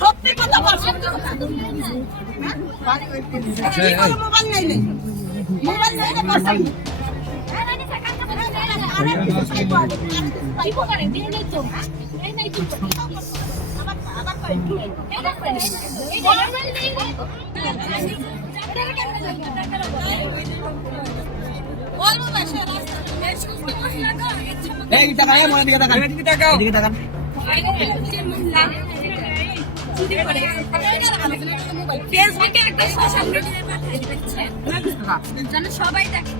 সত্যি কথা বল, মোবাইল নাই, মোবাইল নাই ফেসবুকে একটা সোশ্যাল মিডিয়ার মাধ্যমে সবাই দেখে